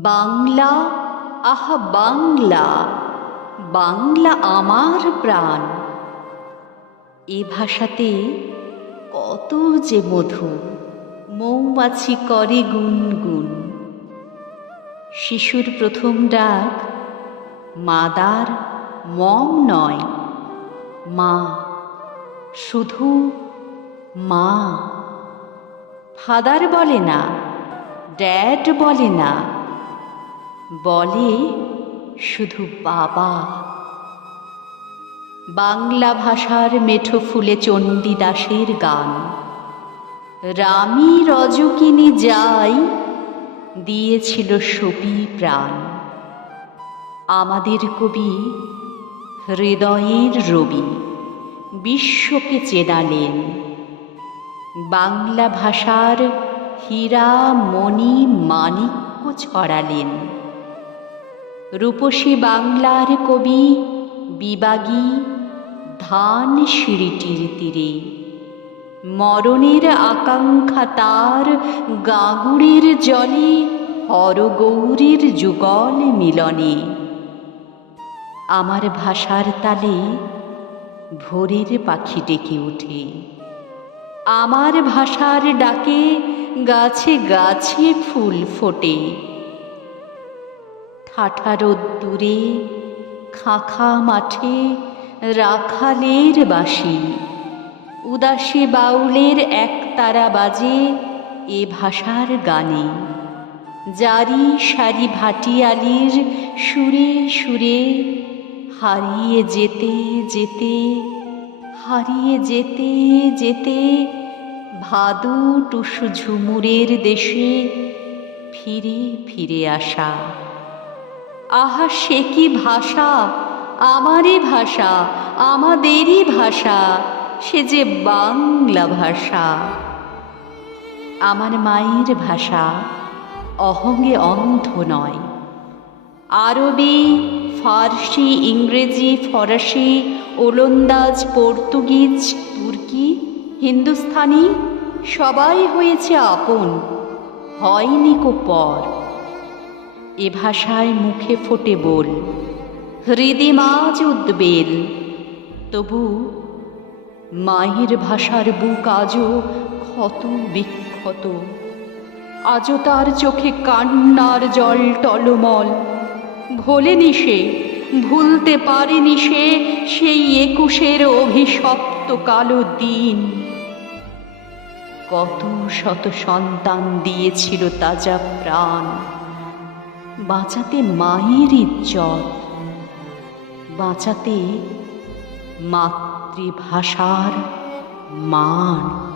বাংলা, আহ, বাংলা বাংলা আমার প্রাণ। এ ভাষাতে কত যে মধু, মৌমাছি করে গুনগুন। শিশুর প্রথম ডাক মাদার মম নয়, মা, শুধু মা। ফাদার বলে না, ড্যাড বলে না বলে শুধু বাবা। বাংলা ভাষার মেঠো ফুলে চণ্ডীদাসের গান। রামি রজকিনী যাই দিয়েছিল সপি প্রাণ। আমাদের কবি হৃদয়ের রবি, বিশ্বকে চেনালেন। বাংলা ভাষার হীরা মণি মাণিক্য ছড়ালেন। রূপসী বাংলার কবি বিবাগী ধান সিঁড়িটির তীরে। মরণের আকাঙ্ক্ষা তার গাগুড়ের জলে, হরগৌরীর যুগল মিলনে। আমার ভাষার তালে ভোরের পাখি ডেকে ওঠে। আমার ভাষার ডাকে গাছে গাছে ফুল ফোটে। ঠাঠা রোদ্দুরে খাঁখা মাঠে, রাখালের বাসি। উদাসী বাউলের একতারা বাজে এ ভাষার গানে। জারি সারি ভাটিয়ালির সুরে সুরে, হারিয়ে যেতে যেতে, হারিয়ে যেতে যেতে, ভাদু টুসু ঝুমুরের দেশে ফিরে ফিরে আসা। আহা, সে কি ভাষা? আমারই ভাষা, আমাদেরই ভাষা, সে যে বাংলা ভাষা। আমার মায়ের ভাষা অহঙ্গে অন্ধ নয়। আরবি, ফার্সি, ইংরেজি, ফরাসি, ওলন্দাজ, পর্তুগিজ, তুর্কি হিন্দুস্থানি সবাই হয়েছে আপন। হয়নি কো পর। এ ভাষায় মুখে ফোটে বল। হৃদি উদ্বেল। তবু মায়ের ভাষার বুক আজও ক্ষত বিক্ষত। আজও তার চোখে কান্নার জল টলমল। ভোলেনি সে, ভুলতে পারেনি সে সেই একুশের অভিশপ্ত কালো দিন। কত শত সন্তান দিয়েছিল তাজা প্রাণ। বাঁচাতে মায়ের ইজ্জত বাঁচাতে মাতৃভাষার মান।